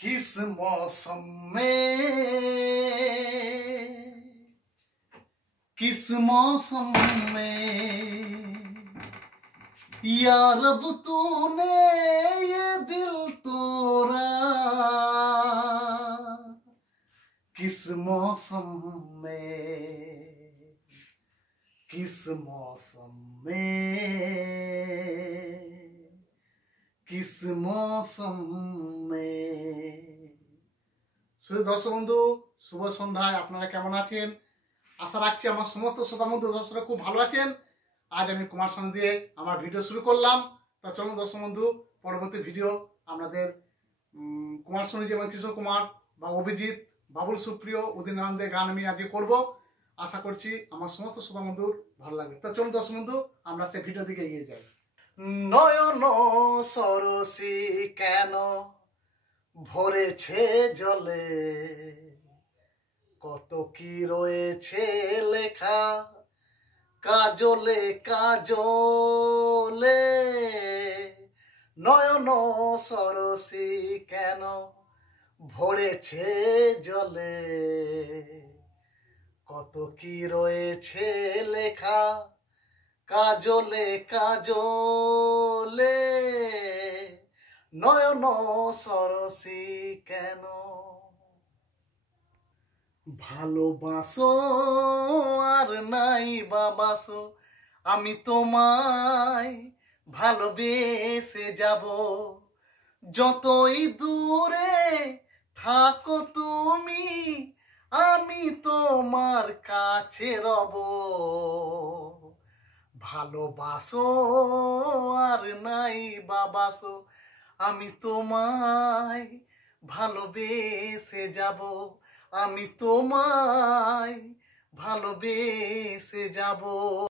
किस मौसम में, किस मौसम में या रब तूने ये दिल तोड़ा, किस मौसम में, किस मौसम में, किस मौसम में। শুধু দর্শক বন্ধু, শুভ সন্ধ্যায়। আপনারা কেমন আছেন? আশা রাখছি আমার সমস্ত শ্রোতা বন্ধু দর্শকরা খুব ভালো আছেন। আজ আমি কুমার শানু দিয়ে আমার ভিডিও শুরু করলাম। তা চলুন দর্শক বন্ধু, পরবর্তী ভিডিও আপনাদের কুমার শানু যেমন কিশোর কুমার বা অভিজিৎ, বাবুল সুপ্রিয়, উদিত নারায়ণদের গান আমি আজকে করব। আশা করছি আমার সমস্ত শ্রোতা বন্ধুর ভালো লাগবে। তা চলুন দর্শক বন্ধু, আমরা সেই ভিডিও দিকে এগিয়ে যাই। নয়ন সরসী কেন ভরেছে জলে, কত কি রয়েছে লেখা কাজলে কাজলে। নয়ন সরসী কেন ভরেছে জলে, কত কি রয়েছে লেখা কাজলে কাজলে। নয়ন সরসী কেন ভালোবাসো আর নাই বাবাসো, আমি তোমায় ভালোবেসে যাব। যতই দূরে থাকো তুমি, আমি তোমার কাছে রব। ভালোবাসো আর নাই বাবাসো, আমি তোমায় ভালোবেসে যাব। আমি তোমায় ভালোবেসে যাব।